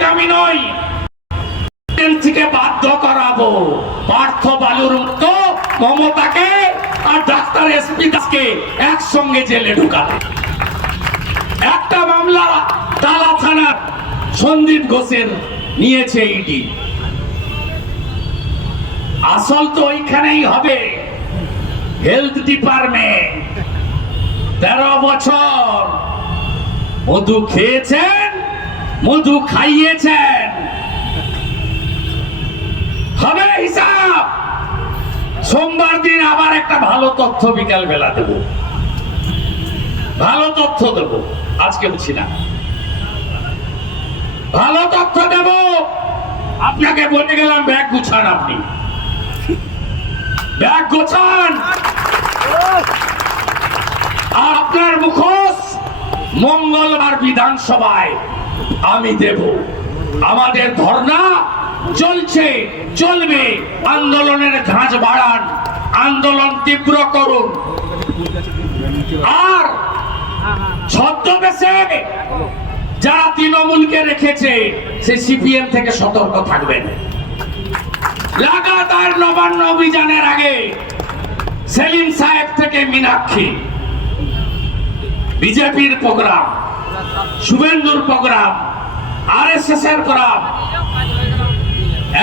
আমি নই। থেকে বাধ্য করাবো। পার্থ বালুর মুক্ত মমতাকে আর ডাক্তার এসপি দাসকে একসঙ্গে জেলে ঢুকাবে। একটা মামলা তালা থানার সন্দীপ ঘোষের নিয়েছে ইডি। আসল তো ওইখানেই হবে। Health department. তেরো বছর মধু খেয়েছেন মধু খাইয়েছেন। হবে হিসাব। সোমবার দিন আবার একটা ভালো তথ্য বিকাল বেলা দেব। ভালো তথ্য দেব। আজকে বলছি না। ভালো তথ্য দেব। আপনাকে বলে গেলাম, ব্যাগ গুছান আপনি। ব্যাগ গোছান। আপনার মুখোশ মঙ্গলবার বিধানসভায়। আমি দেব। আমাদের ধর্ণা চলছে, চলবে। আন্দোলনের ঝাঁঝ বাড়ান, আন্দোলন তীব্র করুন। আর ছদ্মবেশে যারা তৃণমূলকে রেখেছে, সে সিপিএম থেকে সতর্ক থাকবেন। লাগাতার নবান্ন অভিযানের আগে সেলিম সাহেব থেকে মীনাক্ষী। বিজেপির প্রোগ্রাম। শুভেন্দুর প্রোগ্রাম আর এস এস এর প্রোগ্রাম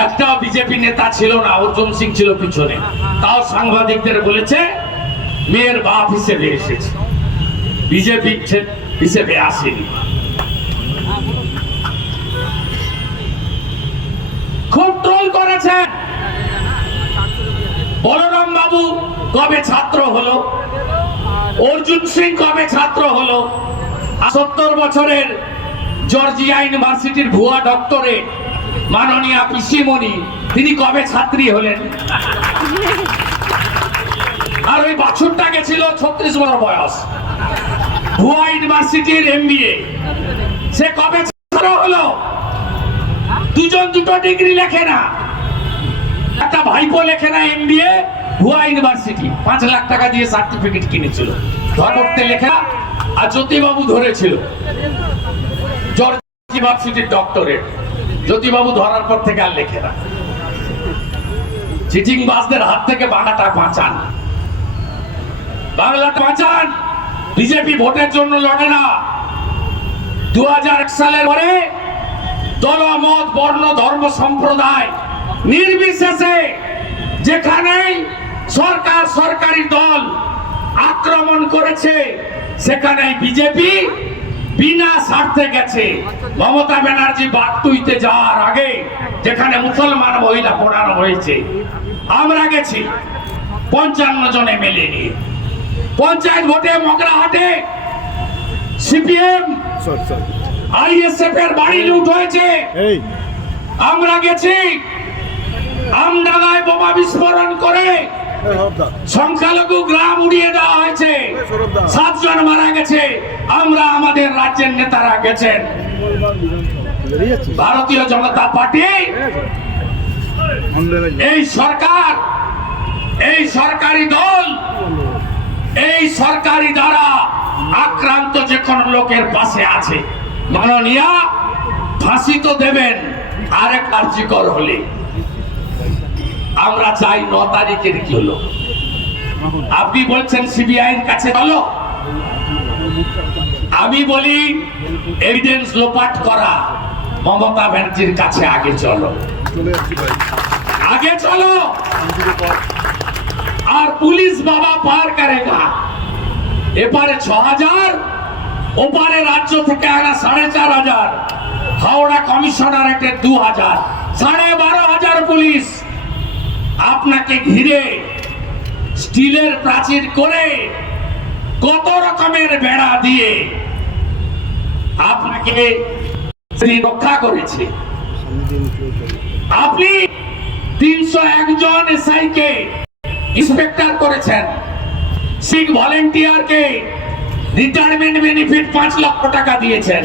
একটাও বিজেপি নেতা ছিল না, অর্জুন সিং ছিল পিছনে। তাও সাংবাদিকদের বলেছে, মেয়ের বাপ হিসেবে এসেছে। বিজেপি হিসেবে আসেনি। খুব ট্রোল করেছেন বলরাম বাবু কবে ছাত্র হলো? অর্জুন সিং কবে ছাত্র হলো? সত্তর বছরের জর্জিয়া ইউনিভার্সিটির ভুয়া ডক্টরে মাননীয়া পিসিমণি, তিনি কবে ছাত্রী হলেন? আর ওই বাছুরটা গেছিল ছত্রিশ বছর বয়স। ভুয়া ইউনিভার্সিটির এমবিএ। সে কবে ছাত্র হলো? দুজন দুটো ডিগ্রি লেখে না। একটা ভাইপো লেখে না এমবিএ, ভুয়া ইউনিভার্সিটি। পাঁচ লাখ টাকা দিয়ে সার্টিফিকেট কিনেছিল। ধর্মতে লেখা আর জ্যোতিবাবু ধরেছিল। জর্জ ইউনিভার্সিটির ডক্টরেট। জ্যোতিবাবু ধরার পর থেকে আর লেখে না। চিটিং বাসদের হাত থেকে বাংলাটা বাঁচান। বাংলাটা বাঁচান। বিজেপি ভোটের জন্য লড়ে না। দু সালের পরে দলমত, বর্ণ, ধর্ম, সম্প্রদায় নির্বিশেষে যেখানেই সরকার, সরকারি দল আক্রমণ করেছে সেখানে বিজেপি বিনা স্বার্থে গেছে। মমতা ব্যানার্জি বাদ তুইতে যাওয়ার আগে যেখানে মুসলমান মহিলা পড়ানো হয়েছে আমরা গেছি পঞ্চান্ন জনে মেলে নিয়ে। পঞ্চায়েত ভোটে মগরাহাটে সিপিএম আইএসএফ এর বাড়ি লুট হয়েছে। এই। আমরা গেছি আমডাঙ্গায় বোমা বিস্ফোরণ করে সংখ্যালঘু গ্রাম উড়িয়ে দেওয়া হয়েছে। সাতজন মারা গেছে। আমরা আমাদের রাজ্যের নেতারা গেছেন। ভারতীয় জনতা পার্টি এই সরকার এই সরকারি দল এই সরকারি দ্বারা আক্রান্ত যে কোন লোকের পাশে আছে। মাননীয়া ফাঁসি তো দেবেন আরেক কার্যকর হলে। আমরা চাই ন তারিখের কি হলো? আপনি বলছেন সিবিআইয়ের কাছে চলো আমি বলি এভিডেন্স লোপাট করা মমতা ব্যানার্জির কাছে আগে চলো। আগে চলো। আর পুলিশ বাবা পার করে গা এপারে ছ হাজার ওপারে রাজ্য থেকে আনা সাড়ে চার হাজার হাওড়া কমিশনারেটের দু হাজার সাড়ে বারো হাজার পুলিশ। আপনাকে ঘিরে স্টিলের প্রাচীর করে কত রকমের বেড়া দিয়ে আপনাকে রক্ষা করেছে। আপনি তিনশো একজন এসআই কে ইন্সপেক্টর করেছেন। শিখ ভলেন্টিয়ারকে রিটায়ারমেন্ট বেনিফিট পাঁচ লক্ষ টাকা দিয়েছেন।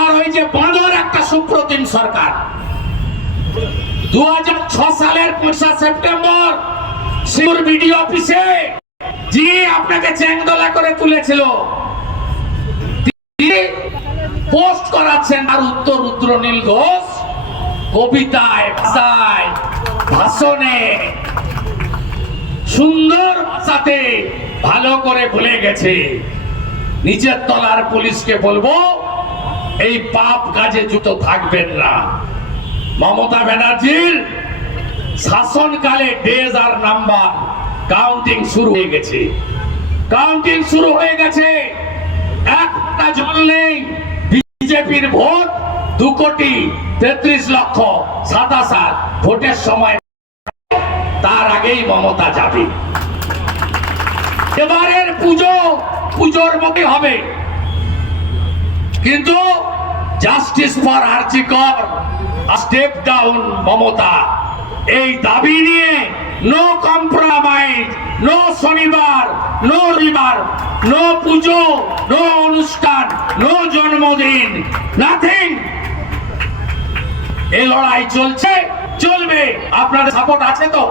আর ওই যে বাঁদর একটা সুপ্রতিম সরকার। দু সালের পয়সা সেপ্টেম্বর বিডিও অফিসে আপনাকে চ্যাংদোলা করে তুলেছিল পোস্ট করাচ্ছেন আর উত্তর রুদ্রনীল ঘোষ, কবিতায়, ভাষায়, ভাষণে। সুন্দর ভাষাতে ভালো করে বলে গেছে। নিচের তলার পুলিশকে বলব, এই পাপ কাজে যুক্ত থাকবেন না। মমতা ব্যানার্জির শাসনকালে ডেজ আর নাম্বার কাউন্টিং শুরু হয়ে গেছে। কাউন্টিং শুরু হয়ে গেছে। একটা জল নেই। বিজেপির ভোট দু কোটি তেত্রিশ লক্ষ সাতাশ হাজার ভোটের সময়। তার আগেই মমতা যাবে। এবারের পুজো পুজোর মতো হবে। কিন্তু justice for RG Kar step down Mamata এই দাবি নিয়ে নো কম্প্রোমাইজ নো শনিবার নো রবিবার নো পুজো নো অনুষ্ঠান নো জন্মদিন নাথিং এই লড়াই চলছে, চলবে। আপনার সাপোর্ট আছে তো?